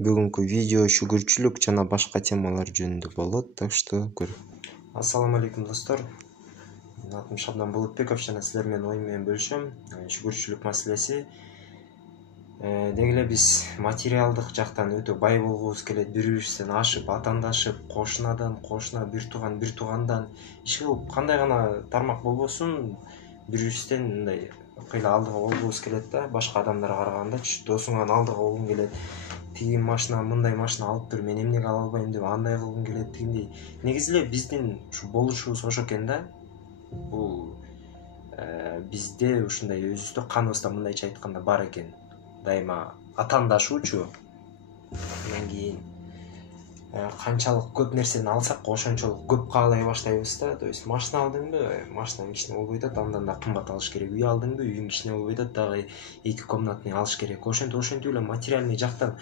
Бүгүнкү видео шүгүрчүлүк жана башка темалар жөнүндө болот, так что көр. Ассаламу алейкум достор. Менин атым Шабдан Болотбеков жана силер менен оюм менен бөлүшөм. Шүгүрчүлүк маселеси. Деги эле биз материалдык жактан өтө бай болгубуз келет, бири-бирибизден ашып, атаандашып, кошуна бир туугандан иш кылып кандай гана тармак болбосун, бири-бирибизден мындай кыйла алдыга болгубуз келет да, башка адамдарга карагандачы. Досуңан алдыга болгуң келет. Тиги машина, мындай машина алып бер, мен эмнеге ала албайм деп андай кылгым келет, тигиндей. Негизи эле биздин ушу болушубуз ошо экен да. Бул бизде ушундай өзүбүздө каныбызда мындайча айтканда бар экен. Дайыма атаандашуучу. Андан кийин канчалык көп нерсени алсак, ошончолук көп каалай баштайбыз да. То есть машина алдыңбы, машинаң кичине болбой атат, андан да кымбат алыш керек. Үй алдыңбы, үйүң кичине болбой атат, дагы 2 комнатный алыш керек. Ошентип эле материальный жактан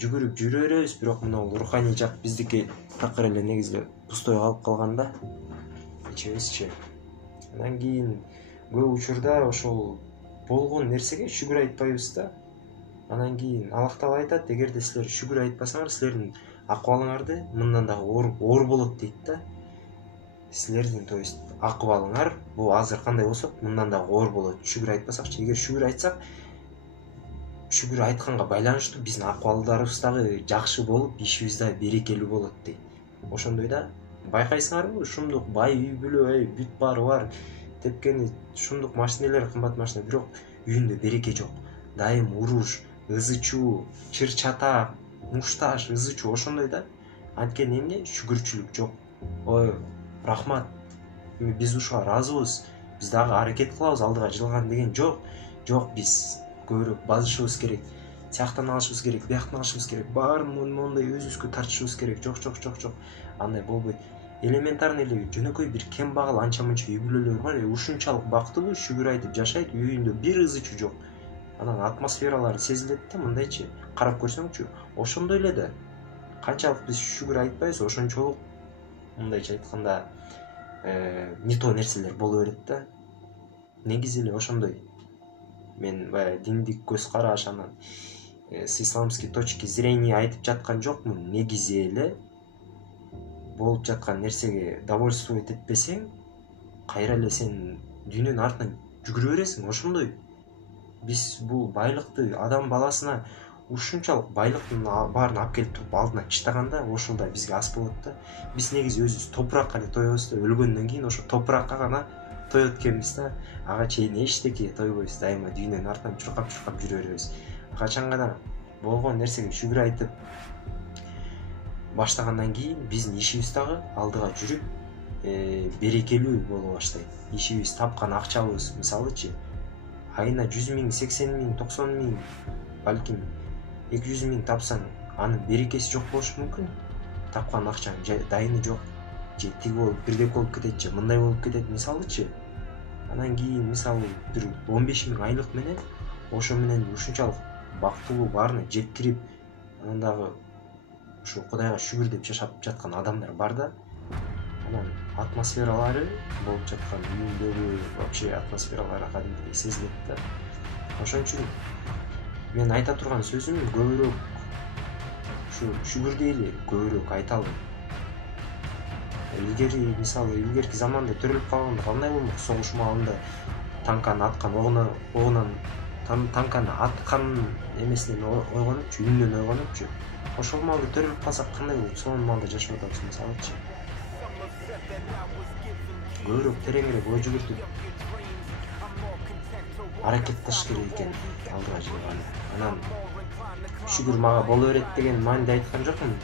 жүгүрүп жүрө беребиз, бирок мына руханий жак биздики такыр эле негизи пустой калып калган да. Эчебизчи. Андан кийин көп учурда ошол болгон нерсеге шүгүр айтпайбыз да. Анан кийин Аллах Таала айтат, эгерде силер шүгүр айтпасаңар, силердин акыбалыңарды мындан дагы оор болот дейт да. Силердин, то есть акыбалыңар бул азыр кандай болсо, мындан дагы оор болот. Шүгүр айтпасакчы, эгер шүгүр айтсак, шүгүр айтканга байланыштуу биздин акыбалдарыбыз дагы жакшы болуп, ишибиз дагы берекелүү болот дейт. Ошондой да. Байкайсыңарбы, ушундук бай үй бүлө, бүт баары бар, тепкени ушундук машинелер, кымбат машина, бирок үйүндө береке жок. Дайым уруш, ызы-чуу, чыр-чатак, мушташ, ызы-чуу ошондой да. Анткени эмне? Шүгүрчүлүк жок. Ой, рахмат. Биз ушуга ыраазыбыз. Биз дагы аракет кылабыз алдыга жылган деген жок. Жок, биз көбүрөөк базышыбыз керек. Тияктан алышыбыз керек, бияктан алышыбыз керек. Баарын мондай өзүбүзгө тартышыбыз керек. Жок. Андай болбойт. Элементарный эле жөнөкөй бир кембагал анча-мынча үй бүлөлөр бар. Ушунчалык бактылуу шүгүр айтып жашайт, үйүндө бир ызы-чуу жок. Анан атмосфералары сезилет да, мындайчы карап көрсөңчү. Ошондой эле да. Канчалык биз шүгүр айтпайбыз, ошончолук мындайча айтканда не то нерселер боло берет да. Негизи эле ошондой. Мен баягы диндик көз караш, анан с исламской точки зрения айтып жаткан жокмун. Негизи эле болуп жаткан нерсеге довольствовать этпесең, кайра эле сен дүйнөнүн артынан жүгүрө бересиң. Ошондой. Биз бул байлыкты адам баласына ушунчалык байлыктын баарын алып келип туруп алдына чыштаганда, ошол да бизге аз болот да. Биз негизи өзүбүз топуракка эле тоебуз да, өлгөндөн кийин ошо топуракка гана тоет экенбиз да. Ага чейин эчтеке тойбойбуз, дайыма дүйнөнүн артынан чуркап жүрө беребиз. Качан гана болгон нерсеге шүгүр айтып баштагандан кийин биздин ишибиз дагы алдыга жүрүп берекелүү боло баштайт. Ишибиз, тапкан акчабыз, мисалычы, айына 100 миң, 80 миң, 90 миң, балким 200 миң тапсаң, анын берекеси жок болушу мүмкүн. Тапкан акчаң дайыны жок, же тиги болуп бирдек болуп кетет, же мындай болуп кетет, мисалычы. Анан кийин мисалы бир 15 миң айлык менен ошо менен ушунчалык бактылуу баарына жеткирип, анан дагы ушу Кудайга шүгүр деп жашап жаткан адамдар бар да. Анан атмосфералары болуп жаткан үйүндөгү вообще атмосфералары кадимдей сезилет да. Ошон үчүн мен айта турган сөзүм көбүрөөк ушу шүгүр дейли, көбүрөөк айталы. Илгерки заманда төрөлүп калганда кандай болмок? Согуш маалында танканы аткан огунан танканы аткан эмесинен ойгонупчу, үнүнөн ойгонупчу. Ошол маалда төрөлүп калсак кандай болот? Сол маалда жашап атабыз, мисалычы. Көбүрөөк тереңирээк ой жүгүртүп аракеттеш керек экен алдыга жылган. Анан шүгүр мага боло берет деген мааниде айткан жокмун.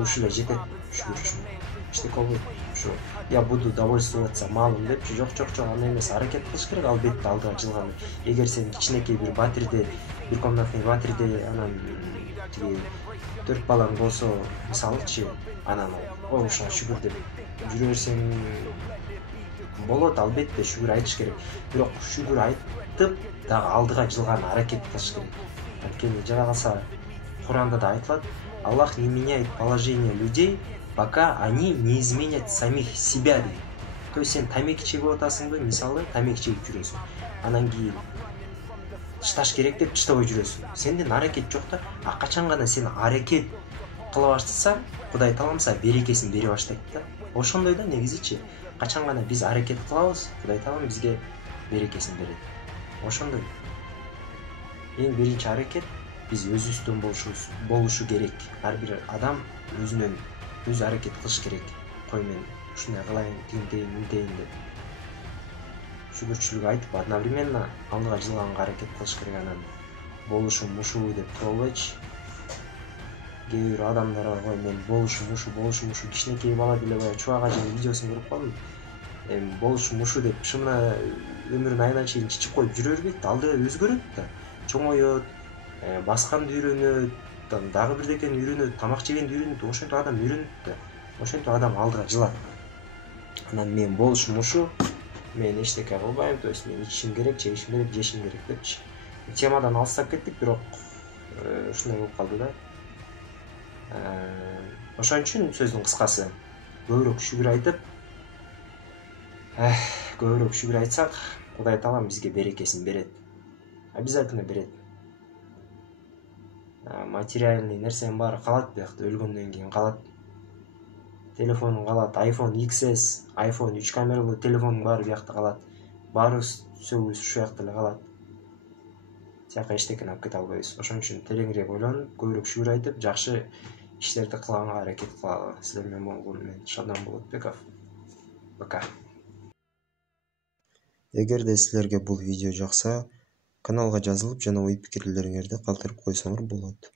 Ушул эле жетет шүгүр. Эчтеке болбойт. Ушу я буду довольствоваться малым депчи. Жок, андай эмес. Аракет кылыш керек албетте алдыга жылган. Эгер сен кичинекей бир батирде, бир комнатный батирде, анан тиги 4 балаң болсо, мисалычы, анан ошо шүгүр деп жүрө берсең болот, албетте шүгүр айтыш керек. Бирок шүгүр айтып дагы алдыга жылган аракет кылыш керек. Анткени жана калса Куранда да айтылат: Аллах не меняет положение людей, пока они не изменят самих себя. То есть сен тамеки чегип атасыңбы, мисалы, тамеки чегип жүрөсүң. Анан кийин тышташ керек деп тыштабай жүрөсүң. Сенден аракет жок да. Качан гана сен аракет кыла баштасаң, Кудай таалам сага берекесин бере баштайт да. Ошондой да негизичи. Качан гана биз аракет кылабыз, Кудай таалам бизге берекесин берет. Ошондой. Эң биринчи аракет биз өзүбүздөн болушу керек. Ар бир адам өзүнөн өзү аракет кылыш керек. Кой мен ушундай кылайын, тинтейин деп. Шүгүрчүлүк айтып, одновременно алдыга жылганга аракет кылыш керек. Анан болушум ушул деп тура албайчы. Кээ бир адамдар бар, кой мен болушум ушу кичинекей бала деле баягы Чубак ажынын видеосун көрүп калдым. Болушум ушу деп шымына өмүрүнүн айына чейин чычып коюп жүрө бербейт, ал деле өзгөрөт да. Чоңойот, басканды үйрөнөт, дагы бирдекени үйрөнөт, тамак жегенди үйрөнөт, ошентип адам үйрөнөт да. Ошентип адам алдыга жылат. Анан мен болушум ушу, мен эчтеке кылбайм, то есть мен ичишим керек, жешим керек депчи. Темадан алыстап кеттик, бирок ушундай болуп калды да. Ошон үчүн сөздүн кыскасы көбүрөөк шүгүр айтсак, Кудай таалам бизге берекесин берет. Обязательно берет. Материальный нерсенин баары калат биякта, өлгөндөн кийин калат. Телефонун калат, iPhone XS, iPhone 3 камералуу телефонун баары биякта калат. Баарыбыз сөзүбүз ушул жакта эле калат. Тияка эчтекени алып кете албайбыз. Ошон үчүн тереңирээк ойлонуп, көбүрөөк шүгүр айтып, жакшы иштерди кылганга аракет кылалы. Силер менен болгон мен Шадан Болотбеков. Пока. Эгерде силерге бул видео жакса, каналга жазылып жана ой пикирлериңерди калтырып койсоңор болот.